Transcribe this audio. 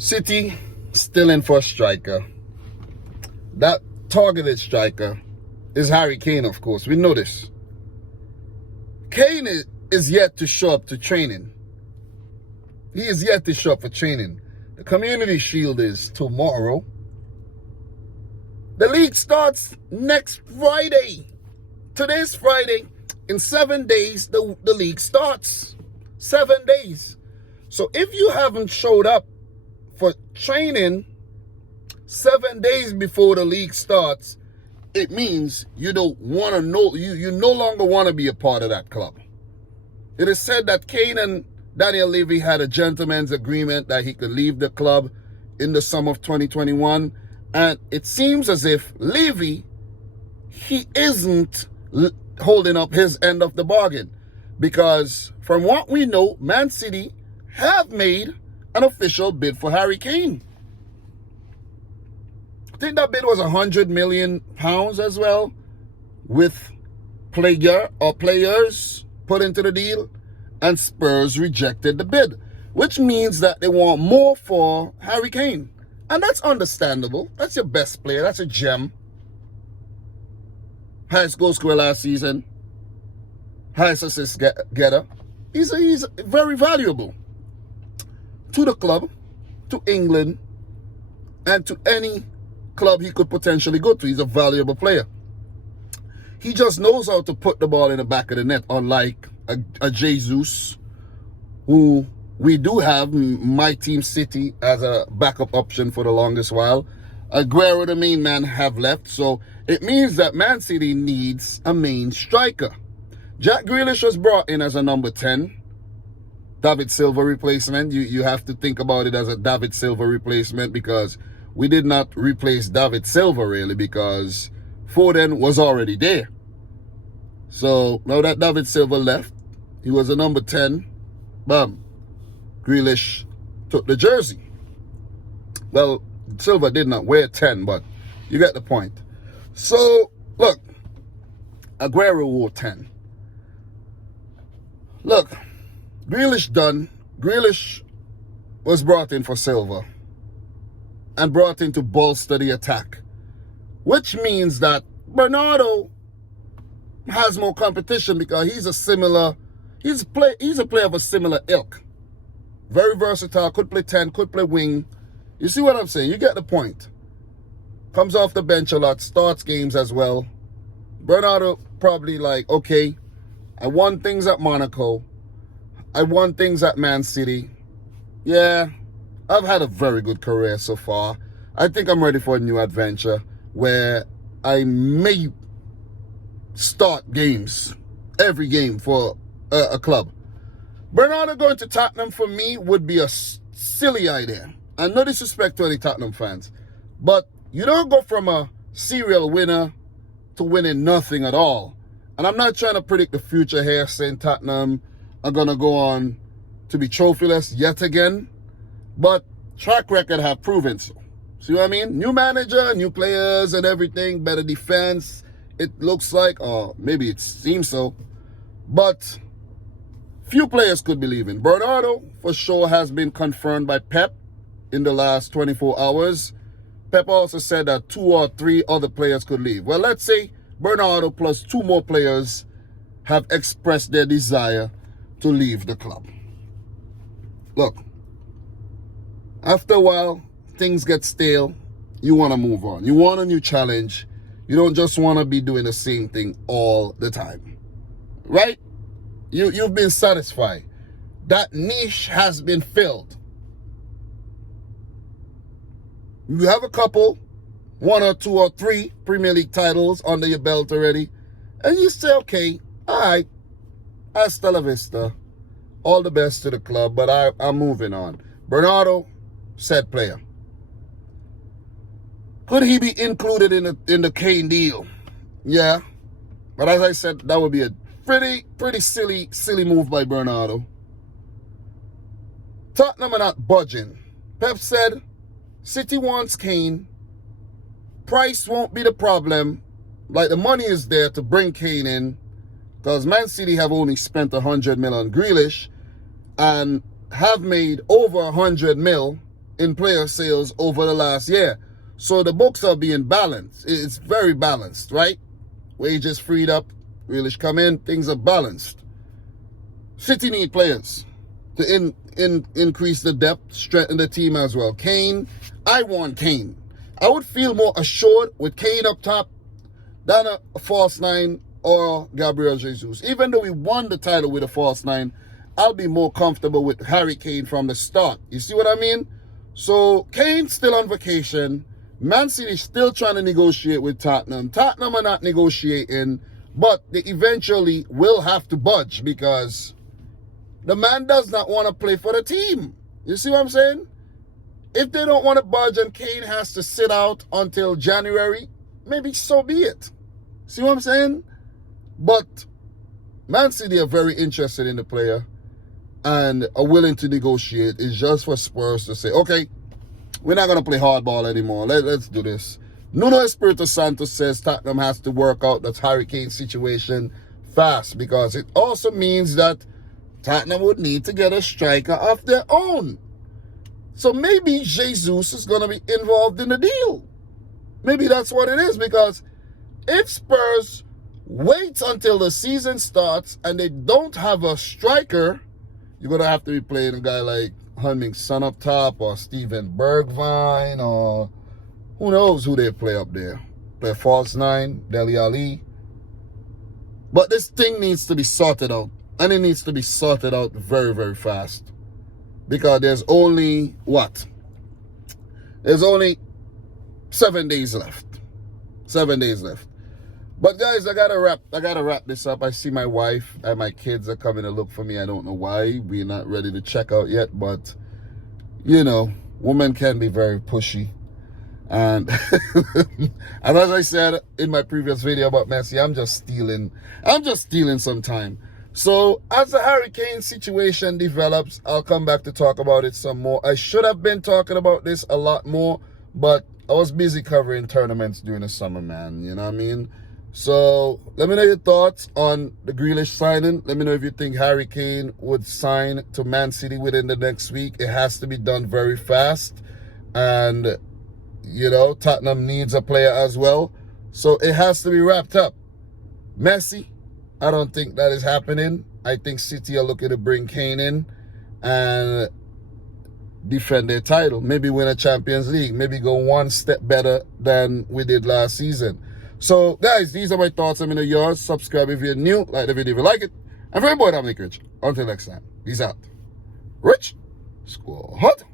City still in for a striker. That targeted striker is Harry Kane, of course. We know this. Kane is yet to show up to training. He is yet to show up for training. The Community Shield is tomorrow. The league starts next Friday. Today's Friday. In 7 days, the league starts. 7 days. So if you haven't showed up for training 7 days before the league starts, it means you don't want to know, you no longer want to be a part of that club. It is said that Kane and Daniel Levy had a gentleman's agreement that he could leave the club in the summer of 2021. And it seems as if Levy, he isn't holding up his end of the bargain. Because from what we know, Man City have made an official bid for Harry Kane. I think that bid was £100 million as well, with players put into the deal, and Spurs rejected the bid, which means that they want more for Harry Kane. And that's understandable. That's your best player. That's a gem. Highest goal scorer last season. Highest assist getter. He's very valuable to the club, to England, and to any club he could potentially go to. He's a valuable player. He just knows how to put the ball in the back of the net, unlike a Jesus, who we do have my team City as a backup option for the longest while. Aguero, the main man, have left. So it means that Man City needs a main striker. Jack Grealish was brought in as a number 10. David Silva replacement. You have to think about it as a David Silva replacement, because we did not replace David Silva really, because Foden was already there. So now that David Silva left, he was a number 10. Bam. Grealish took the jersey. Well, Silva did not wear 10, but you get the point. So, look, Aguero wore 10. Look, Grealish done. Grealish was brought in for Silva and brought in to bolster the attack, which means that Bernardo has more competition because he's a player of a similar ilk. Very versatile, could play 10, could play wing. You see what I'm saying? You get the point. Comes off the bench a lot, starts games as well. Bernardo probably like, okay, I won things at Monaco. I won things at Man City. Yeah, I've had a very good career so far. I think I'm ready for a new adventure where I may start games, every game for a club. Bernardo going to Tottenham for me would be a silly idea. And no disrespect to any Tottenham fans, but you don't go from a serial winner to winning nothing at all. And I'm not trying to predict the future here, saying Tottenham are going to go on to be trophyless yet again. But track record have proven so. See what I mean? New manager, new players and everything, better defense. It looks like, or maybe it seems so. But few players could be leaving. Bernardo, for sure, has been confirmed by Pep in the last 24 hours. Pep also said that 2 or 3 other players could leave. Well, let's say Bernardo plus 2 more players have expressed their desire to leave the club. Look, after a while, things get stale. You want to move on. You want a new challenge. You don't just want to be doing the same thing all the time. Right? You've been satisfied. That niche has been filled. You have a couple, 1 or 2 or 3 Premier League titles under your belt already, and you say, okay, all right, hasta la vista. All the best to the club, but I'm moving on. Bernardo, said player. Could he be included in the Kane deal? Yeah, but as I said, that would be a pretty silly move by Bernardo. Tottenham are not budging. Pep said City wants Kane. Price won't be the problem. Like, the money is there to bring Kane in, because Man City have only spent 100 mil on Grealish and have made over 100 mil in player sales over the last year. So the books are being balanced. It's very balanced, right? Wages freed up, Grealish come in, things are balanced. City need players to increase the depth, strengthen the team as well. Kane, I want Kane. I would feel more assured with Kane up top than a false nine or Gabriel Jesus. Even though we won the title with a false nine, I'll be more comfortable with Harry Kane from the start. You see what I mean? So Kane's still on vacation. Man City still trying to negotiate with Tottenham. Tottenham are not negotiating, but they eventually will have to budge because the man does not want to play for the team. You see what I'm saying? If they don't want to budge and Kane has to sit out until January, maybe so be it. See what I'm saying? But Man City are very interested in the player and are willing to negotiate. It's just for Spurs to say, okay, we're not going to play hardball anymore. Let's do this. Nuno Espirito Santo says Tottenham has to work out that Harry Kane situation fast because it also means that Tottenham would need to get a striker of their own. So maybe Jesus is going to be involved in the deal. Maybe that's what it is, because if Spurs wait until the season starts and they don't have a striker, you're going to have to be playing a guy like Heung-min Son up top or Steven Bergwijn or who knows who they play up there. Play false nine, Dele Alli. But this thing needs to be sorted out. And it needs to be sorted out very, very fast. Because there's only, what? There's only 7 days left. 7 days left. But guys, I gotta wrap this up. I see my wife and my kids are coming to look for me. I don't know why. We're not ready to check out yet, but you know, women can be very pushy. And and as I said in my previous video about Messi, I'm just stealing some time. So as the Harry Kane situation develops, I'll come back to talk about it some more. I should have been talking about this a lot more, but I was busy covering tournaments during the summer, man. You know what I mean? So let me know your thoughts on the Grealish signing. Let me know if you think Harry Kane would sign to Man City within the next week. It has to be done very fast. And, you know, Tottenham needs a player as well. So it has to be wrapped up. Messi, I don't think that is happening. I think City are looking to bring Kane in and defend their title. Maybe win a Champions League. Maybe go one step better than we did last season. So, guys, these are my thoughts. Let me know yours. Subscribe if you're new. Like the video if you like it. And for your boy, Dominic Rich. Until next time. Peace out. Rich Squad.